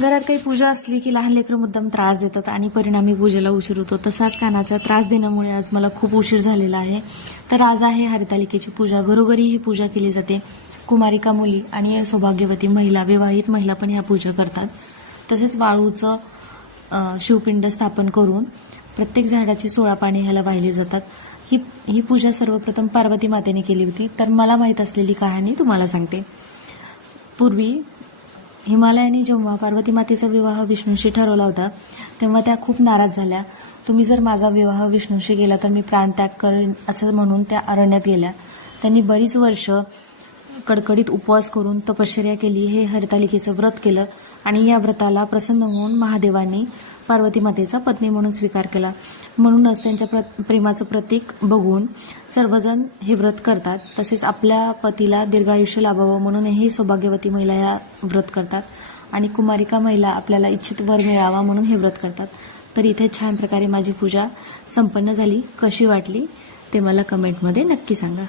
घरात काही पूजा असली की लहान लेकरं मुद्दाम त्रास देतात आणि परिणामी पूजेला उशीर होतो. तसाच कानाचा त्रास देण्यामुळे आज मला खूप उशीर झालेला आहे. तर आज आहे हरितालिकेची पूजा. घरोघरी ही पूजा केली जाते. कुमारिका मुली आणि सौभाग्यवती महिला विवाहित महिला पण ह्या पूजा करतात. तसेच वाळूचं शिवपिंड स्थापन करून प्रत्येक झाडाची सोळा पाणी ह्याला वाहिली जातात. ही ही पूजा सर्वप्रथम पार्वती मातेने केली होती. तर मला माहीत असलेली कहाणी तुम्हाला सांगते. पूर्वी हिमालयाने जेव्हा पार्वती मातेचा विवाह विष्णूशी ठरवला होता तेव्हा त्या खूप नाराज झाल्या. तुम्ही जर माझा विवाह विष्णूशी गेला तर मी प्राणत्याग करेन असं म्हणून त्या अरण्यात गेल्या. त्यांनी बरीच वर्ष कडकडीत उपवास करून तपश्चर्या केली हे हरितालिकेचं व्रत केलं आणि या व्रताला प्रसन्न होऊन महादेवांनी पार्वती मातेचा पत्नी म्हणून स्वीकार केला. म्हणूनच त्यांच्या प्र प्रेमाचं प्रतीक बघून सर्वजण हे व्रत करतात. तसेच आपल्या पतीला दीर्घायुष्य लाभावं म्हणूनही सौभाग्यवती महिला या व्रत करतात. आणि कुमारिका महिला आपल्याला इच्छित वर मिळावा म्हणून हे व्रत करतात. तर इथे छान प्रकारे माझी पूजा संपन्न झाली. कशी वाटली ते मला कमेंटमध्ये नक्की सांगा.